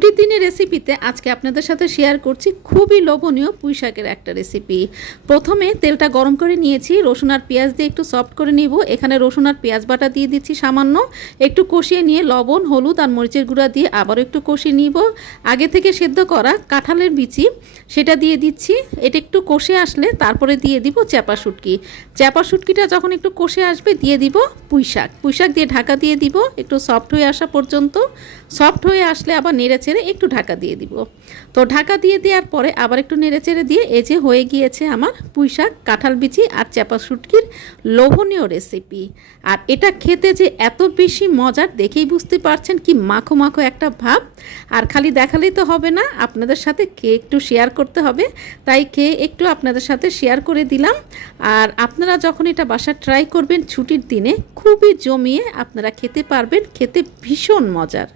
ছুটির দিনের রেসিপিতে আজকে আপনাদের সাথে শেয়ার করছি খুবই লোভনীয় পুঁই শাকের একটা রেসিপি। প্রথমে তেলটা গরম করে নিয়েছি, রসুন আর পেঁয়াজ দিয়ে একটু সফট করে নিব। এখানে রসুন আর পেঁয়াজ বাটা দিয়ে দিচ্ছি সামান্য, একটু কষিয়ে নিয়ে লবণ, হলুদ আর মরিচের গুঁড়া দিয়ে আবারও একটু কষিয়ে নিব। আগে থেকে সেদ্ধ করা কাঁঠালের বিচি সেটা দিয়ে দিচ্ছি। এটা একটু কষে আসলে তারপরে দিয়ে দিব চ্যাপা শুটকি। চ্যাপা শুটকিটা যখন একটু কষে আসবে দিয়ে দিব পুঁই শাক দিয়ে ঢাকা দিয়ে দিব একটু সফট হয়ে আসা পর্যন্ত। সফট হয়ে আসলে আবার নেড়েচেড়ে একটু ঢাকা দিয়ে দিব। তো ঢাকা দিয়ে দেওয়ার পরে আবার একটু নেড়েচেড়ে দিয়ে এই যে হয়ে গিয়েছে আমার পুঁই শাক, কাঁঠাল বিচি আর চ্যাপা শুটকির লোভনীয় রেসিপি। আর এটা খেতে যে এত বেশি মজার দেখেই বুঝতে পারছেন, কি মাখো মাখো একটা ভাব। আর খালি দেখালেই তো হবে না, আপনাদের সাথে খেয়ে একটু শেয়ার করতে হবে, তাই খেয়ে একটু আপনাদের সাথে শেয়ার করে দিলাম। আর আপনারা যখন এটা বাসায় ট্রাই করবেন ছুটির দিনে, খুবই জমিয়ে আপনারা খেতে পারবেন, খেতে ভীষণ মজার।